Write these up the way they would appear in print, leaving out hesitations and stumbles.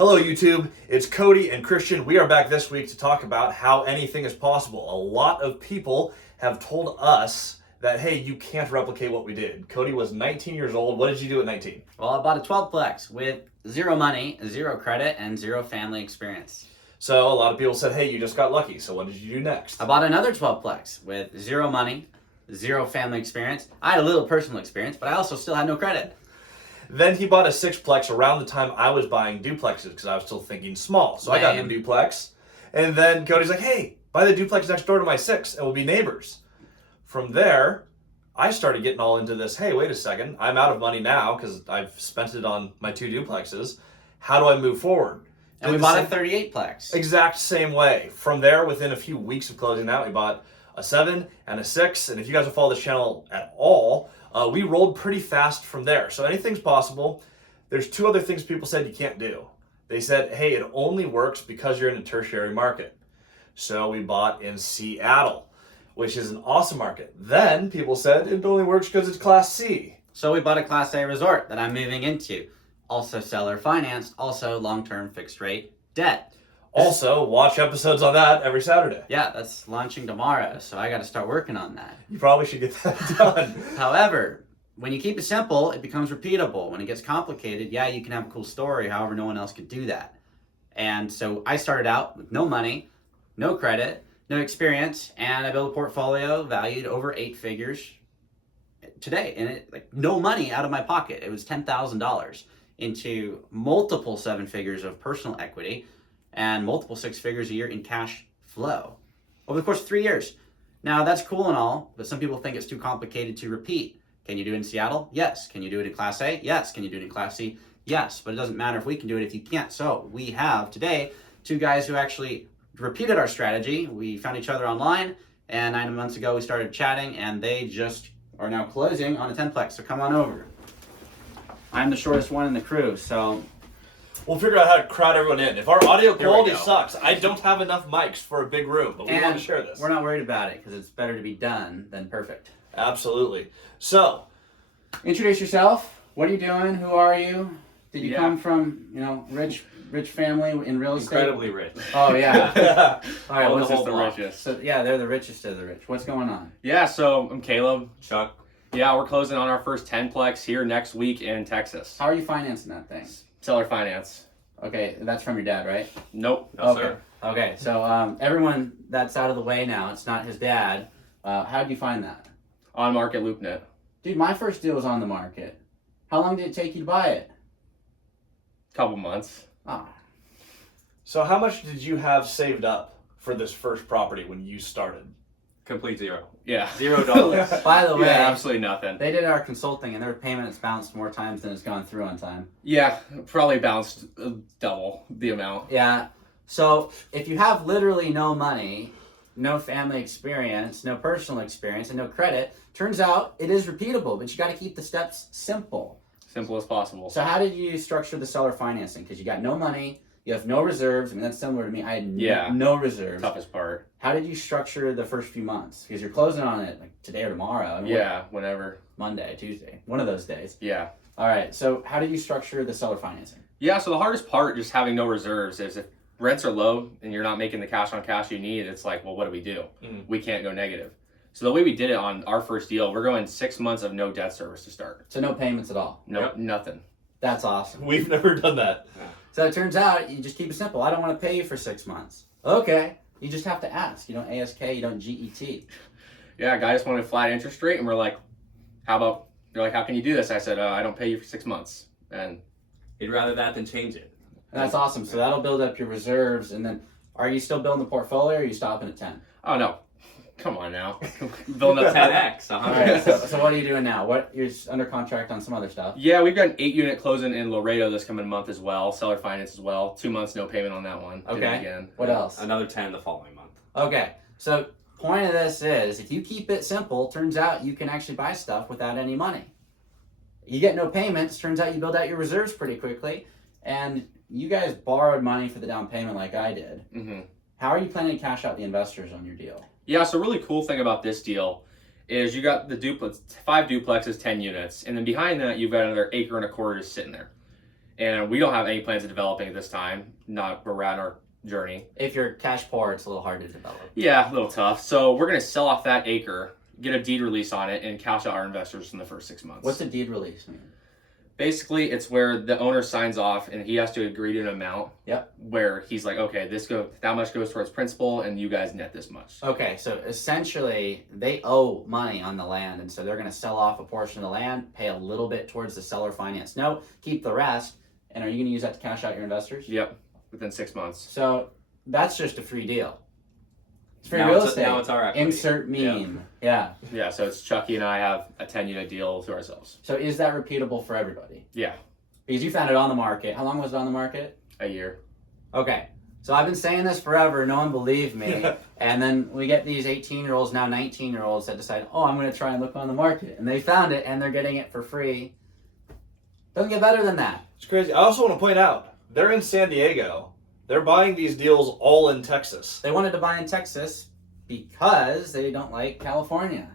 Hello YouTube, it's Cody and Christian. We are back this week to talk about how anything is possible. A lot of people have told us that, hey, you can't replicate what we did. Cody was 19 years old. What did you do at 19? Well, I bought a 12-plex with zero money, zero credit, and zero family experience. So a lot of people said, hey, you just got lucky. So what did you do next? I bought another 12-plex with zero money, zero family experience. I had a little personal experience, but I also still had no credit. Then he bought a 6-plex around the time I was buying duplexes because I was still thinking small. So I got a duplex. And then Cody's like, hey, buy the duplex next door to my 6 and we'll be neighbors. From there, I started getting all into this, hey, wait a second, I'm out of money now because I've spent it on my 2 duplexes. How do I move forward? And we bought a 38-plex. Exact same way. From there, within a few weeks of closing out, we bought a 7 and a 6. And if you guys have followed this channel at all, we rolled pretty fast from there. So anything's possible. There's 2 other things people said you can't do. They said, hey, it only works because you're in a tertiary market. So we bought in Seattle, which is an awesome market. Then people said it only works because it's Class C. So we bought a Class A resort that I'm moving into. Also seller financed, also long-term fixed rate debt. Also, watch episodes on that every Saturday. Yeah, that's launching tomorrow, so I got to start working on that. You probably should get that done. However, when you keep it simple, it becomes repeatable. When it gets complicated, yeah, you can have a cool story, however, no one else can do that. And so I started out with no money, no credit, no experience, and I built a portfolio valued over 8 figures today. And it, like, no money out of my pocket. It was $10,000 into multiple 7 figures of personal equity and multiple 6 figures a year in cash flow over the course of 3 years. Now, that's cool and all, but some people think it's too complicated to repeat. Can you do it in Seattle? Yes. Can you do it in Class A? Yes. Can you do it in Class C? Yes. But it doesn't matter if we can do it if you can't. So we have today 2 guys who actually repeated our strategy. We found each other online, and 9 months ago we started chatting, and they just are now closing on a 10-plex. So come on over. I'm the shortest one in the crew, so we'll figure out how to crowd everyone in. If our audio quality sucks, I don't have enough mics for a big room, but we want to share this. We're not worried about it because it's better to be done than perfect. Absolutely. So, introduce yourself. What are you doing? Who are you? Did you come from, rich family in real estate? Incredibly rich. Oh, yeah. All right, what's the richest? So, yeah, they're the richest of the rich. What's going on? Yeah, so I'm Caleb. Chuck. Yeah, we're closing on our first 10-plex here next week in Texas. How are you financing that thing? Seller finance. Okay, that's from your dad, right? Nope. No, sir. Okay, so everyone that's out of the way now, it's not his dad. How did you find that? On market LoopNet. Dude, my first deal was on the market. How long did it take you to buy it? Couple months. Oh. So how much did you have saved up for this first property when you started? Complete zero. Yeah. $0. By the way, yeah, absolutely nothing. They did our consulting, and their payment has bounced more times than it's gone through on time. Yeah, probably bounced double the amount. Yeah. So if you have literally no money, no family experience, no personal experience, and no credit, turns out it is repeatable, but you got to keep the steps simple. Simple as possible. So how did you structure the seller financing? Because you got no money, you have no reserves. I mean, that's similar to me. I had no reserves. Toughest part. How did you structure the first few months? Because you're closing on it like today or tomorrow. I mean, whenever. Monday, Tuesday, one of those days. Yeah. All right. So how did you structure the seller financing? Yeah, so the hardest part, just having no reserves, is if rents are low and you're not making the cash on cash you need, it's like, well, what do we do? We can't go negative. So the way we did it on our first deal, we're going 6 months of no debt service to start. So no payments at all? No, nothing. That's awesome. We've never done that. Yeah. So it turns out you just keep it simple. I don't want to pay you for 6 months. Okay. You just have to ask. You don't ASK, you don't GET. Yeah, a guy just wanted a flat interest rate, and we're like, they're like, how can you do this? I said, I don't pay you for 6 months. And he'd rather that than change it. And that's awesome. So that'll build up your reserves. And then are you still building the portfolio, or are you stopping at 10? Oh, no. Come on now. Building up 10x. All right, so what are you doing now? You're under contract on some other stuff? Yeah, we've got an 8-unit closing in Laredo this coming month as well. Seller finance as well. 2 months, no payment on that one. Okay. Again. What else? Another 10 the following month. Okay. So point of this is, if you keep it simple, turns out you can actually buy stuff without any money. You get no payments, turns out you build out your reserves pretty quickly, and you guys borrowed money for the down payment like I did. Mm-hmm. How are you planning to cash out the investors on your deal? Yeah, so really cool thing about this deal is you got the 5 duplexes, 10 units, and then behind that you've got another 1.25 acres just sitting there. and we don't have any plans of developing at this time. Not where we're at in our journey. If you're cash poor, it's a little hard to develop. Yeah, a little tough. So we're gonna sell off that acre, get a deed release on it, and cash out our investors in the first 6 months. What's a deed release mean? Basically, it's where the owner signs off and he has to agree to an amount. Yep. Where he's like, okay, that much goes towards principal, and you guys net this much. Okay, so essentially they owe money on the land, and so they're going to sell off a portion of the land, pay a little bit towards the seller finance note, keep the rest, and are you going to use that to cash out your investors? Yep, within 6 months. So that's just a free deal. It's free Now real it's- estate. now it's our equity. Insert meme. Yeah. Yeah, so it's Chucky and I have a 10-unit deal to ourselves. So is that repeatable for everybody? Yeah, Because you found it on the market. How long was it on the market? a year. Okay. So I've been saying this forever. No one believed me. And then we get these 18-year-olds, now 19-year-olds that decide, oh, I'm going to try and look on the market. And they found it, and they're getting it for free. Doesn't get better than that. It's crazy. I also want to point out, they're in San Diego. They're buying these deals all in Texas. They wanted to buy in Texas because they don't like California.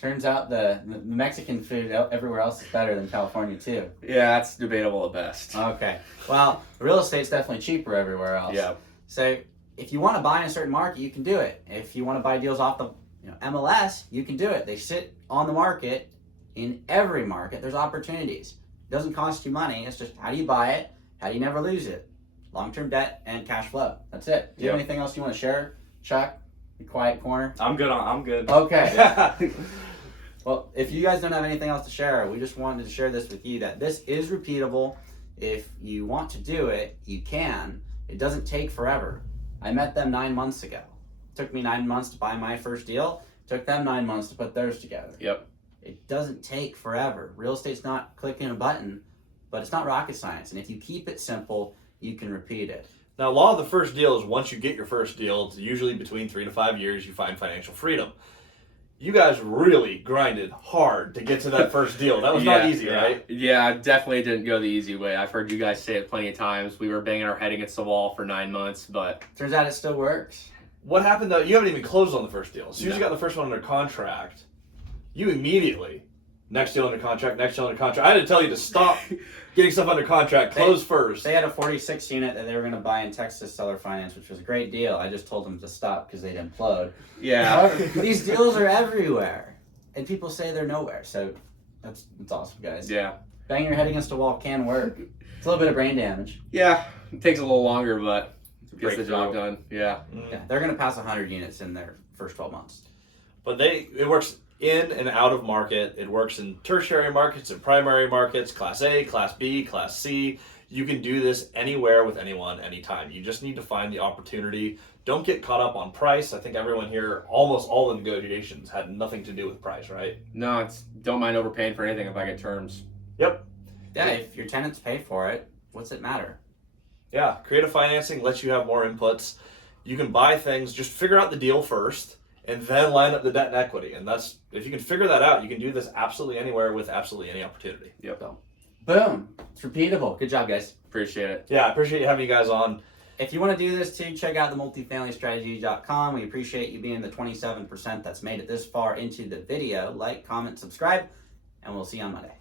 Turns out the Mexican food everywhere else is better than California, too. Yeah, that's debatable at best. Okay. Well, real estate's definitely cheaper everywhere else. Yeah. So if you want to buy in a certain market, you can do it. If you want to buy deals off the MLS, you can do it. They sit on the market. In every market, there's opportunities. It doesn't cost you money. It's just how do you buy it? How do you never lose it? Long-term debt and cash flow. That's it. Do you have anything else you want to share, Chuck? Your quiet corner? I'm good. Okay. Well, if you guys don't have anything else to share, we just wanted to share this with you that this is repeatable. If you want to do it, you can. It doesn't take forever. I met them 9 months ago. It took me 9 months to buy my first deal. It took them 9 months to put theirs together. Yep. It doesn't take forever. Real estate's not clicking a button, but it's not rocket science. And if you keep it simple, you can repeat it. Now, a lot of the first deal is once you get your first deal, it's usually between 3 to 5 years, you find financial freedom. You guys really grinded hard to get to that first deal. That was not easy, right? Yeah, I definitely didn't go the easy way. I've heard you guys say it plenty of times. We were banging our head against the wall for 9 months, but Turns out it still works. What happened though? You haven't even closed on the first deal. As soon as you No. got the first one under contract, you immediately next deal under contract. I had to tell you to stop getting stuff under contract. Close first. They had a 46 unit that they were going to buy in Texas seller finance, which was a great deal. I just told them to stop because they'd implode. yeah. These deals are everywhere, and people say they're nowhere. So that's awesome, guys. Yeah. Banging your head against a wall can work. It's a little bit of brain damage. Yeah. It takes a little longer, but gets the job Breakthrough. done. Yeah. Yeah, they're going to pass 100 units in their first 12 months. But it works in and out of market. It works in tertiary markets and primary markets, Class A, Class B, Class C. You can do this anywhere with anyone, anytime. You just need to find the opportunity. Don't get caught up on price. I think everyone here, almost all the negotiations had nothing to do with price, right? No, don't mind overpaying for anything if I get terms. Yep. Yeah, if your tenants pay for it, what's it matter? Yeah, creative financing lets you have more inputs. You can buy things, just figure out the deal first, and then line up the debt and equity. And that's, if you can figure that out, you can do this absolutely anywhere with absolutely any opportunity. Yep. So, boom. It's repeatable. Good job, guys. Appreciate it. Yeah, I appreciate having you guys on. If you want to do this too, check out the multifamilystrategy.com. We appreciate you being the 27% that's made it this far into the video. Like, comment, subscribe, and we'll see you on Monday.